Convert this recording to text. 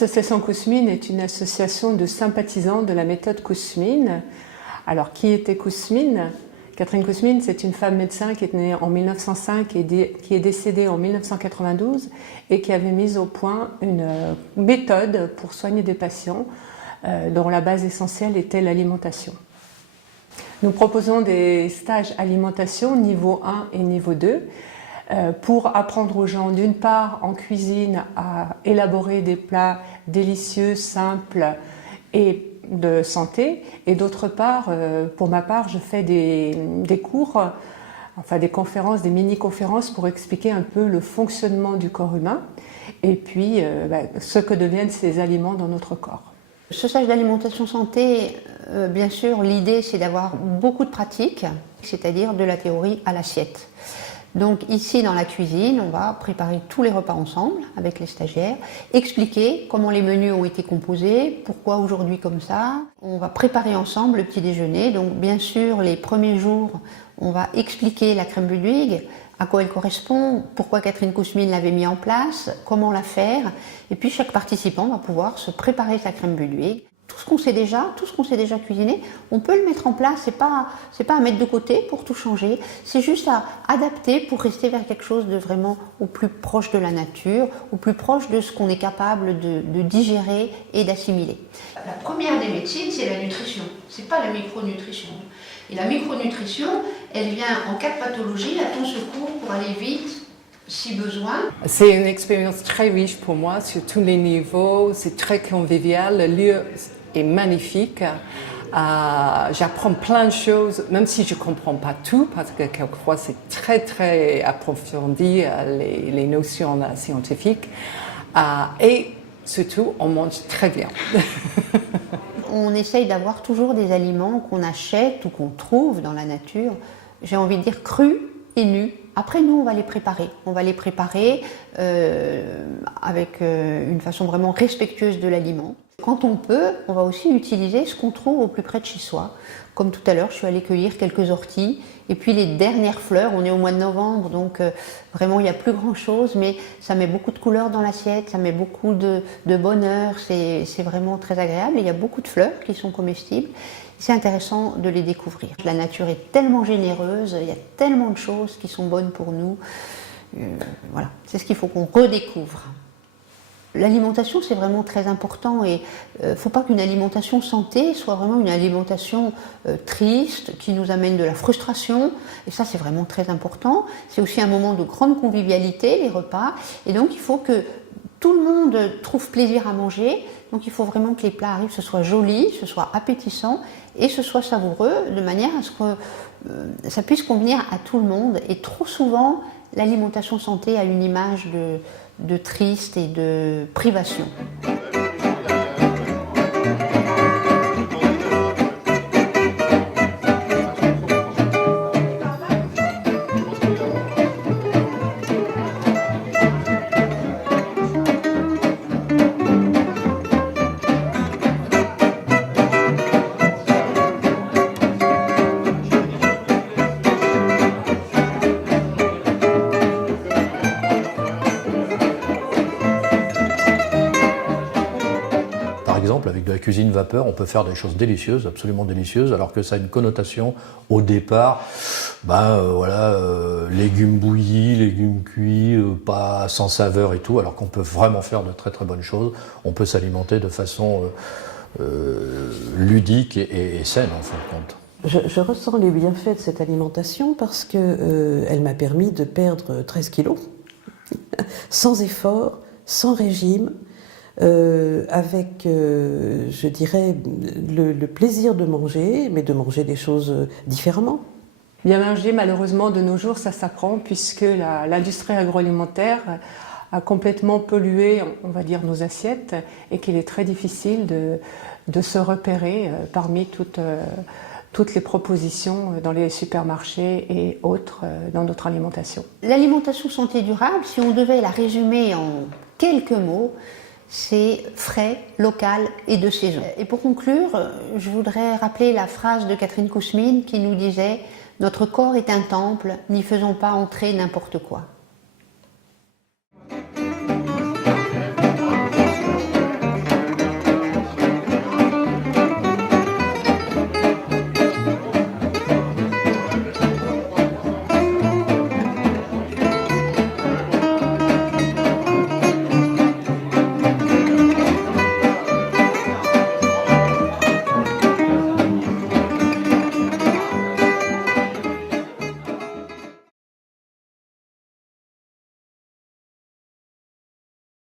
L'association Kousmine est une association de sympathisants de la méthode Kousmine. Alors, qui était Kousmine? Catherine Kousmine, c'est une femme médecin qui est née en 1905 et qui est décédée en 1992 et qui avait mis au point une méthode pour soigner des patients dont la base essentielle était l'alimentation. Nous proposons des stages alimentation niveau 1 et niveau 2 pour apprendre aux gens, d'une part en cuisine, à élaborer des plats délicieux, simples et de santé, et d'autre part, pour ma part, je fais des cours, enfin des conférences, des mini-conférences pour expliquer un peu le fonctionnement du corps humain et puis ce que deviennent ces aliments dans notre corps. Ce stage d'alimentation santé, bien sûr, l'idée c'est d'avoir beaucoup de pratique, c'est-à-dire de la théorie à l'assiette. Donc ici dans la cuisine, on va préparer tous les repas ensemble avec les stagiaires, expliquer comment les menus ont été composés, pourquoi aujourd'hui comme ça. On va préparer ensemble le petit déjeuner. Donc bien sûr, les premiers jours, on va expliquer la crème Ludwig, à quoi elle correspond, pourquoi Catherine Kousmine l'avait mis en place, comment la faire. Et puis chaque participant va pouvoir se préparer sa crème Ludwig. Tout ce qu'on sait déjà cuisiner, on peut le mettre en place. C'est pas à mettre de côté pour tout changer. C'est juste à adapter pour rester vers quelque chose de vraiment au plus proche de la nature, au plus proche de ce qu'on est capable de digérer et d'assimiler. La première des médecines, c'est la nutrition. C'est pas la micronutrition. Et la micronutrition, elle vient en cas de pathologie à ton secours pour aller vite, si besoin. C'est une expérience très riche pour moi sur tous les niveaux. C'est très convivial. Le lieu est magnifique. J'apprends plein de choses, même si je ne comprends pas tout, parce que quelquefois c'est très très approfondi les notions scientifiques. Et surtout, on mange très bien. On essaye d'avoir toujours des aliments qu'on achète ou qu'on trouve dans la nature, j'ai envie de dire crus et nus. Après, nous, on va les préparer. On va les préparer avec une façon vraiment respectueuse de l'aliment. Quand on peut, on va aussi utiliser ce qu'on trouve au plus près de chez soi. Comme tout à l'heure, je suis allée cueillir quelques orties. Et puis les dernières fleurs, on est au mois de novembre, donc vraiment il n'y a plus grand chose, mais ça met beaucoup de couleurs dans l'assiette, ça met beaucoup de bonheur, c'est vraiment très agréable. Et il y a beaucoup de fleurs qui sont comestibles. C'est intéressant de les découvrir. La nature est tellement généreuse, il y a tellement de choses qui sont bonnes pour nous. Voilà, c'est ce qu'il faut qu'on redécouvre. L'alimentation, c'est vraiment très important et il ne faut pas qu'une alimentation santé soit vraiment une alimentation triste, qui nous amène de la frustration. Et ça, c'est vraiment très important. C'est aussi un moment de grande convivialité, les repas. Et donc, il faut que tout le monde trouve plaisir à manger. Donc, il faut vraiment que les plats arrivent, ce soit joli, ce soit appétissant et ce soit savoureux, de manière à ce que ça puisse convenir à tout le monde. Et trop souvent, l'alimentation santé a une image de triste et de privation. Avec de la cuisine vapeur, on peut faire des choses délicieuses, absolument délicieuses, alors que ça a une connotation au départ, légumes bouillis, légumes cuits, pas sans saveur et tout, alors qu'on peut vraiment faire de très très bonnes choses. On peut s'alimenter de façon ludique et saine en fin de compte. Je ressens les bienfaits de cette alimentation parce qu'elle m'a permis de perdre 13 kilos, sans effort, sans régime. Avec, je dirais, le plaisir de manger, mais de manger des choses différemment. Bien manger, malheureusement, de nos jours, ça s'apprend puisque l'industrie agroalimentaire a complètement pollué, on va dire, nos assiettes et qu'il est très difficile de se repérer parmi toutes les propositions dans les supermarchés et autres dans notre alimentation. L'alimentation santé durable, si on devait la résumer en quelques mots, c'est frais, local et de saison. Et pour conclure, je voudrais rappeler la phrase de Catherine Kousmine qui nous disait « Notre corps est un temple, n'y faisons pas entrer n'importe quoi ».